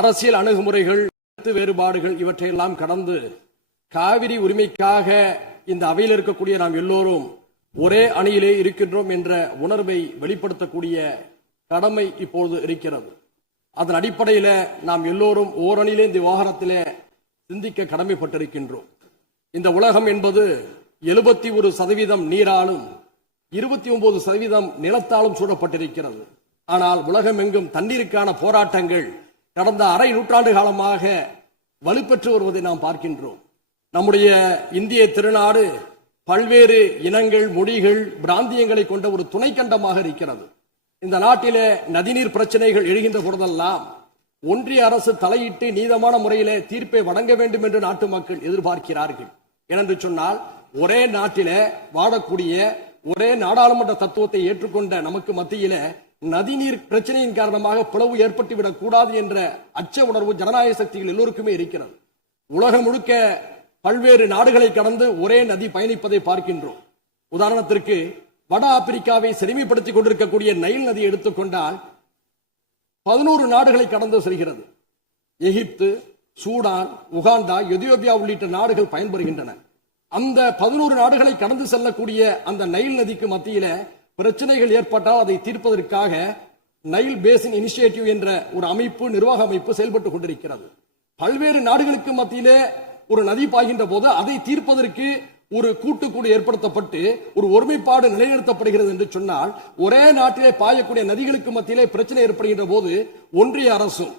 அரசியல் அணுகுமுறைகள், வேறுபாடுகள் இவற்றையெல்லாம் கடந்து காவிரி உரிமைக்காக இந்த அவையில் இருக்கக்கூடிய நாம் எல்லோரும் ஒரே அணியிலே இருக்கின்றோம் என்ற உணர்வை வெளிப்படுத்தக்கூடிய கடமை இப்போது இருக்கிறது. அதன் அடிப்படையில் நாம் எல்லோரும் ஓரணியிலே இந்த விவகாரத்திலே சிந்திக்க கடமைப்பட்டிருக்கின்றோம். இந்த உலகம் என்பது 71% நீராலும் 29% நிலத்தாலும் சூழப்பட்டிருக்கிறது. ஆனால் உலகம் எங்கும் தண்ணீருக்கான போராட்டங்கள் கடந்த அரை நூற்றாண்டு காலமாக வலுப்பெற்று வருவதை நாம் பார்க்கின்றோம். நம்முடைய இந்திய திருநாடு பல்வேறு இனங்கள், மொழிகள், பிராந்தியங்களை கொண்ட ஒரு துணைக்கண்டமாக இருக்கிறது. இந்த நாட்டிலே நதிநீர் பிரச்சனைகள் எழுகின்ற பொழுதெல்லாம் ஒன்றிய அரசு தலையிட்டு நீதமான முறையிலே தீர்ப்பை வழங்க வேண்டும் என்று நாட்டு மக்கள் எதிர்பார்க்கிறார்கள். ஏனென்று சொன்னால் ஒரே நாட்டிலே வாழக்கூடிய ஒரே நாடாளுமன்ற தத்துவத்தை ஏற்றுக்கொண்ட நமக்கு மத்தியிலே நதிநீர் பிரச்சனையின் காரணமாக பிளவு ஏற்பட்டுவிடக் கூடாது என்ற அச்ச உணர்வு ஜனநாயக சக்திகள் எல்லோருக்குமே இருக்கிறது. உலகம் முழுக்க பல்வேறு நாடுகளை கடந்து ஒரே நதி பயணிப்பதை பார்க்கின்றோம். உதாரணத்திற்கு வட ஆப்பிரிக்காவை செழுமைப்படுத்திக் கொண்டிருக்கக்கூடிய நைல் நதி எடுத்துக்கொண்டால் 11 நாடுகளை கடந்து செல்கிறது. எகிப்து, சூடான், உகாண்டா, எதியோப்பியா உள்ளிட்ட நாடுகள் பயன்பெறுகின்றன. அந்த 11 நாடுகளை கடந்து செல்லக்கூடிய அந்த நைல் நதிக்கு மத்தியில பிரச்சனைகள் ஏற்பட்டால் அதை தீர்ப்பதற்காக நைல் பேசின் இனிஷியேட்டிவ் என்ற ஒரு அமைப்பு, நிர்வாக அமைப்பு செயல்பட்டுக் கொண்டிருக்கிறது. பல்வேறு நாடுகளுக்கு மத்தியிலே ஒரு நதி பாய்கின்ற போது அதை தீர்ப்பதற்கு ஒரு கூட்டுக்குழு ஏற்படுத்தப்பட்டு ஒரு ஒருமைப்பாடு நிலைநிறுத்தப்படுகிறது என்று சொன்னால், ஒரே நாட்டிலே பாயக்கூடிய நதிகளுக்கு மத்தியிலே பிரச்சனை ஏற்படுகின்ற போது ஒன்றிய அரசும்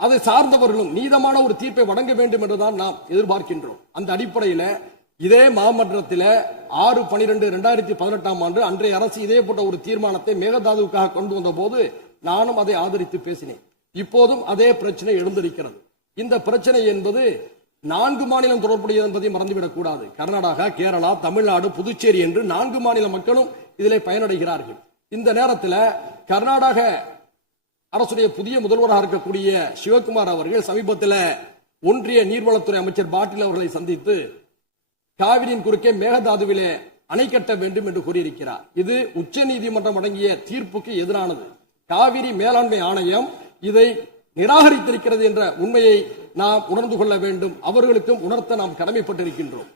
அதை சார்ந்தவர்களும் நீதமான ஒரு தீர்ப்பை வழங்க வேண்டும் என்றுதான் நாம் எதிர்பார்க்கின்றோம். அந்த அடிப்படையில் இதே மாமன்றத்தில் 6/12/2018 அன்றைய அரசு இதே போன்ற ஒரு தீர்மானத்தை மேகதாதுவுக்காக கொண்டு வந்த போது நானும் அதை ஆதரித்து பேசினேன். இப்போதும் அதே பிரச்சனை எழுந்திருக்கிறது. இந்த பிரச்சனை என்பது 4 மாநிலம் தொடர்புடையது என்பதை மறந்துவிடக் கூடாது. கர்நாடகா, கேரளா, தமிழ்நாடு, புதுச்சேரி என்று 4 மாநில மக்களும் இதிலே பயனடைகிறார்கள். இந்த நேரத்தில் கர்நாடக அரசுடைய புதிய முதல்வராக இருக்கக்கூடிய சிவகுமார் அவர்கள் சமீபத்தில் ஒன்றிய நீர்வளத்துறை அமைச்சர் பாட்டீல் அவர்களை சந்தித்து காவிரியின் குறுக்கே மேகதாதுவிலே அணை கட்ட வேண்டும் என்று கூறியிருக்கிறார். இது உச்ச நீதிமன்றம் வழங்கிய தீர்ப்புக்கு எதிரானது. காவிரி மேலாண்மை ஆணையம் இதை நிராகரித்திருக்கிறது என்ற உண்மையை நாம் உணர்ந்து கொள்ள வேண்டும். அவர்களுக்கும் உணர்த்த நாம் கடமைப்பட்டிருக்கின்றோம்.